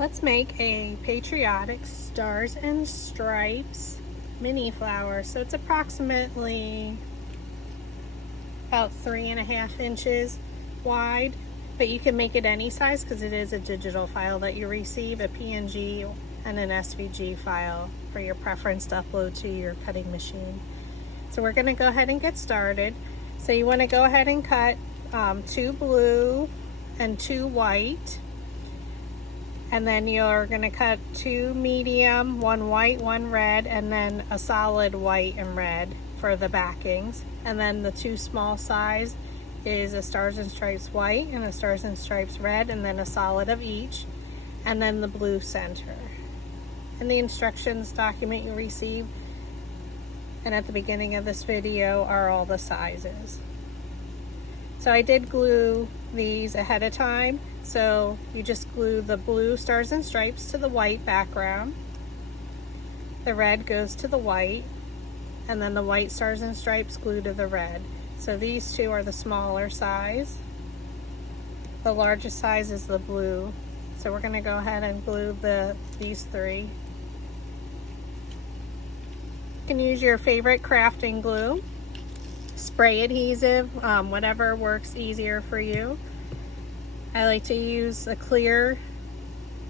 Let's make a Patriotic Stars and Stripes mini flower. So it's approximately about 3.5 inches wide, but you can make it any size because it is a digital file that you receive, a PNG and an SVG file for your preference to upload to your cutting machine. So we're going to go ahead and get started. So you want to go ahead and cut 2 blue and 2 white. And then you're going to cut 2 medium, 1 white, 1 red, and then a solid white and red for the backings. And then the 2 small size is a Stars and Stripes white and a Stars and Stripes red, and then a solid of each, and then the blue center. In the instructions document you receive and at the beginning of this video are all the sizes. So I did glue these ahead of time. So you just glue the blue Stars and Stripes to the white background. The red goes to the white, and then the white Stars and Stripes glue to the red. So these two are the smaller size. The largest size is the blue. So we're gonna go ahead and glue these 3. You can use your favorite crafting glue, spray adhesive, whatever works easier for you. I like to use a glue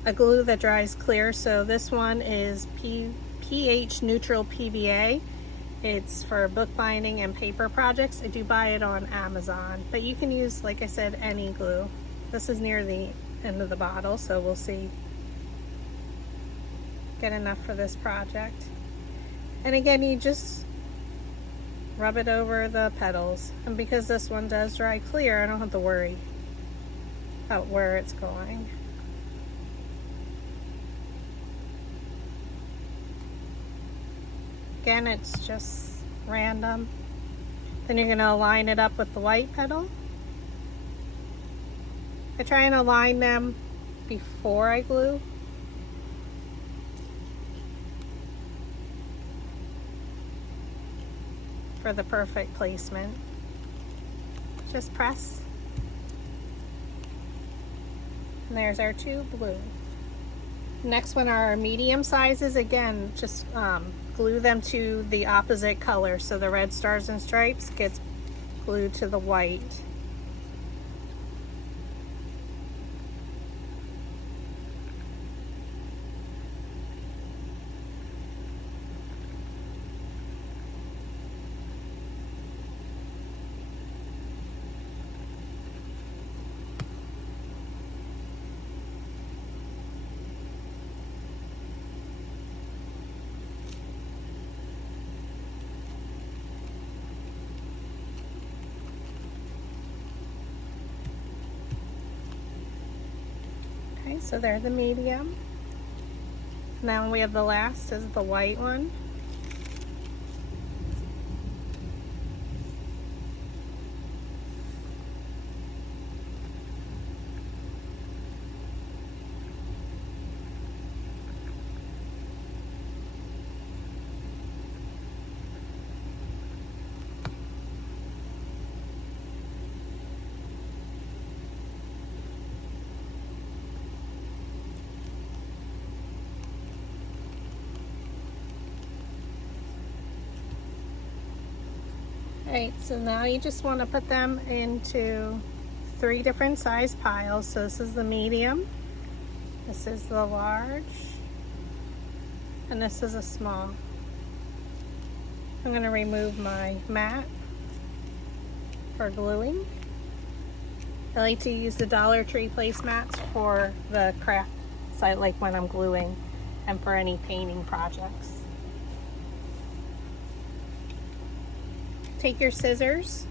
that dries clear. So this one is pH neutral PVA. It's for bookbinding and paper projects. I do buy it on Amazon, but you can use, like I said, any glue. This is near the end of the bottle, so we'll see. Get enough for this project. And again, you just rub it over the petals. And because this one does dry clear, I don't have to worry about where it's going. Again, it's just random. Then you're going to align it up with the white petal. I try and align them before I glue. For the perfect placement. Just press. And there's our 2 blue. Next one are our medium sizes. Again, just glue them to the opposite color. So the red Stars and Stripes gets glued to the white. So they're the medium. Now we have the last is the white one. Alright, so now you just want to put them into 3 different size piles. So this is the medium, this is the large, and this is a small. I'm going to remove my mat for gluing. I like to use the Dollar Tree placemats for the craft site, like when I'm gluing and for any painting projects. Take your scissors,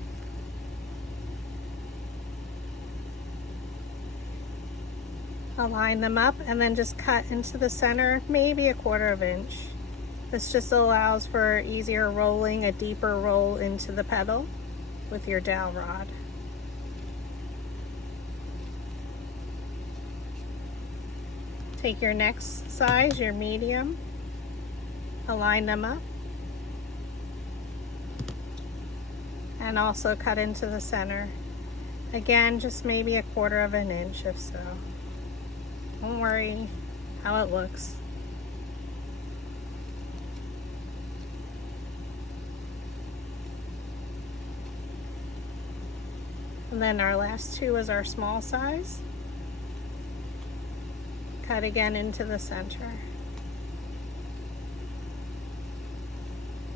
align them up, and then just cut into the center, maybe 1/4 inch. This just allows for easier rolling, a deeper roll into the petal with your dowel rod. Take your next size, your medium, align them up, and also cut into the center. Again, just maybe 1/4 inch if so. Don't worry how it looks. And then our last two is our small size. Cut again into the center.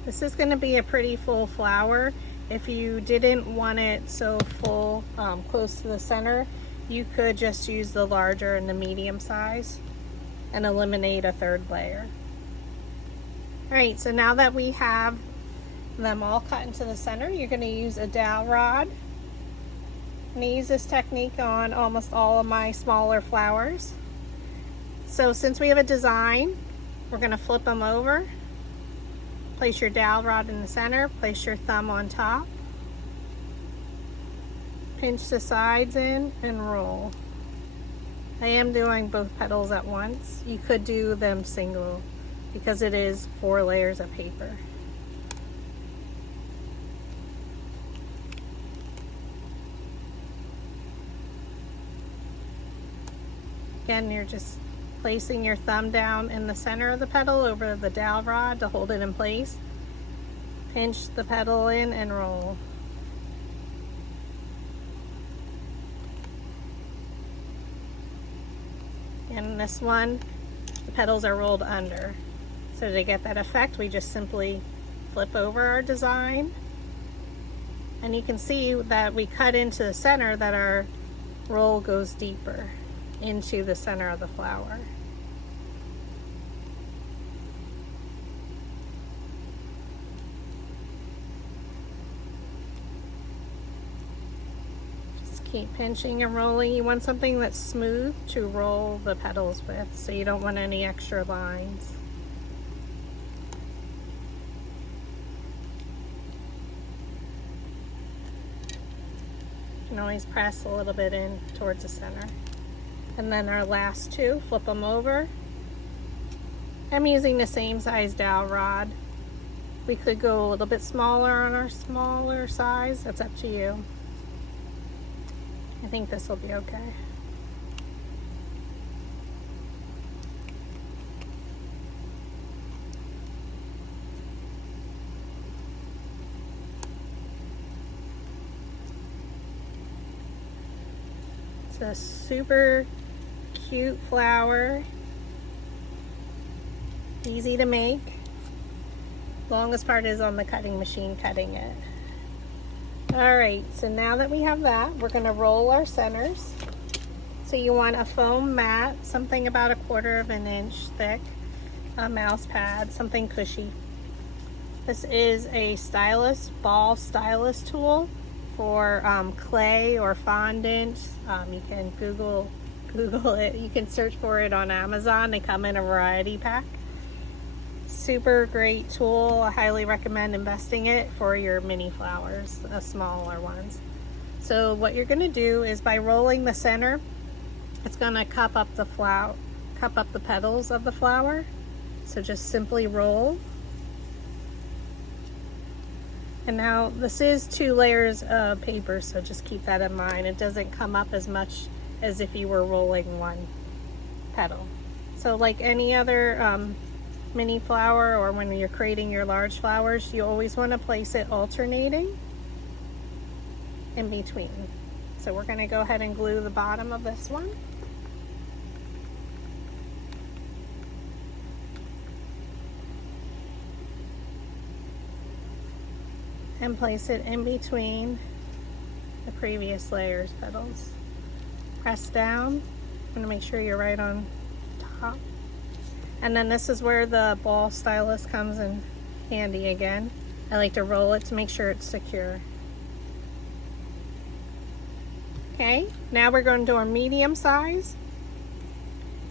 This is going to be a pretty full flower. If you didn't want it so full, close to the center, you could just use the larger and the medium size and eliminate a third layer. Alright, so now that we have them all cut into the center, you're going to use a dowel rod. I'm going to use this technique on almost all of my smaller flowers. So since we have a design, we're going to flip them over. Place your dowel rod in the center, place your thumb on top. Pinch the sides in and roll. I am doing both petals at once. You could do them single because it is 4 layers of paper. Again, you're just placing your thumb down in the center of the petal over the dowel rod to hold it in place. Pinch the petal in and roll. And this one, the petals are rolled under. So to get that effect, we just simply flip over our design. And you can see that we cut into the center, that our roll goes deeper into the center of the flower. Just keep pinching and rolling. You want something that's smooth to roll the petals with, so you don't want any extra lines. You can always press a little bit in towards the center. And then our last two, flip them over. I'm using the same size dowel rod. We could go a little bit smaller on our smaller size. That's up to you. I think this will be okay. It's a super cute flower, easy to make. Longest part is on the cutting machine cutting it. Alright, so now that we have that, we're going to roll our centers. So you want a foam mat, something about 1/4 of an inch thick, a mouse pad, something cushy. This is a stylus, ball stylus tool for clay or fondant. You can Google it. You can search for it on Amazon. They come in a variety pack. Super great tool. I highly recommend investing it for your mini flowers, the smaller ones. So what you're going to do is, by rolling the center, it's going to cup up the petals of the flower. So just simply roll. And now this is 2 layers of paper, so just keep that in mind. It doesn't come up as much as if you were rolling one petal. So like any other mini flower, or when you're creating your large flowers, you always want to place it alternating in between. So we're going to go ahead and glue the bottom of this one. And place it in between the previous layer's petals. Press down. I'm going to make sure you're right on top. And then this is where the ball stylus comes in handy again. I like to roll it to make sure it's secure. Okay, now we're going to do our medium size.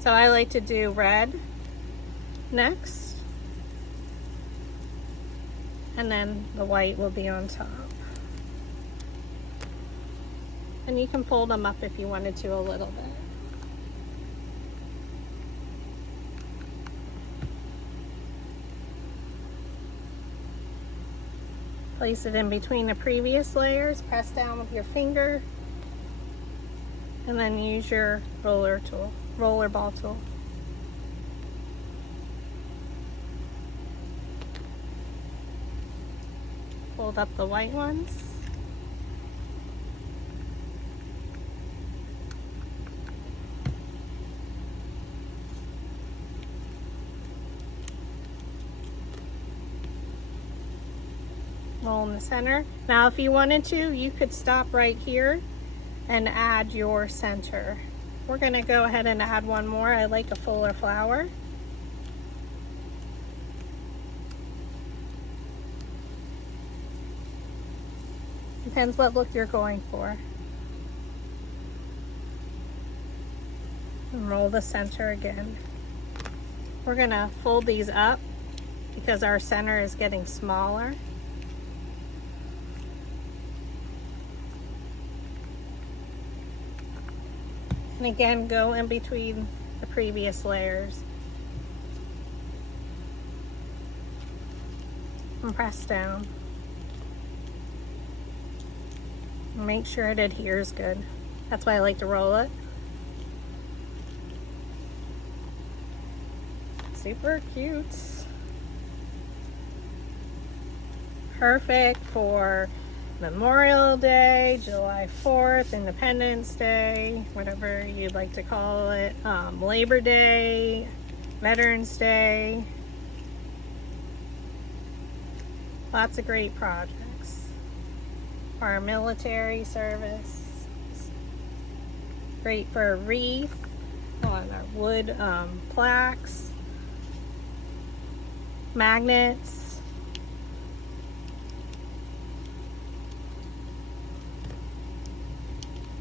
So I like to do red next. And then the white will be on top. And you can fold them up if you wanted to a little bit. Place it in between the previous layers, press down with your finger, and then use your roller ball tool. fold up the white ones. Roll in the center. Now if you wanted to, you could stop right here and add your center. We're going to go ahead and add one more. I like a fuller flower. Depends what look you're going for. And roll the center again. We're going to fold these up because our center is getting smaller. And again, go in between the previous layers. And press down. Make sure it adheres good. That's why I like to roll it. Super cute. Perfect for Memorial Day, July 4th, Independence Day, whatever you'd like to call it, Labor Day, Veterans Day. Lots of great projects. Our military service. Great for a wreath on our wood plaques, magnets.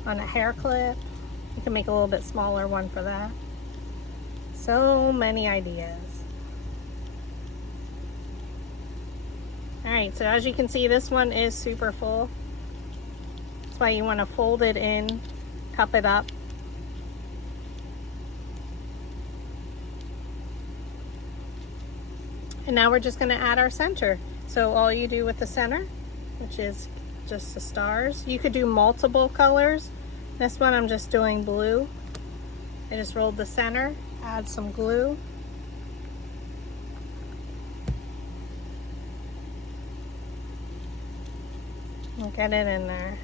On a hair clip. You can make a little bit smaller one for that. So many ideas. Alright, so as you can see, this one is super full. That's why you want to fold it in, cup it up. And now we're just going to add our center. So all you do with the center, which is just the stars. You could do multiple colors. This one I'm just doing blue. I just rolled the center, add some glue. And get it in there.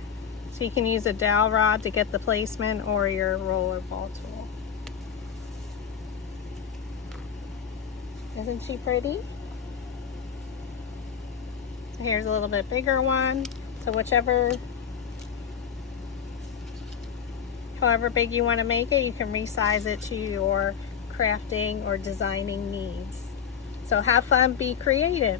So you can use a dowel rod to get the placement or your roller ball tool. Isn't she pretty? Here's a little bit bigger one. So however big you want to make it, you can resize it to your crafting or designing needs. So have fun, be creative.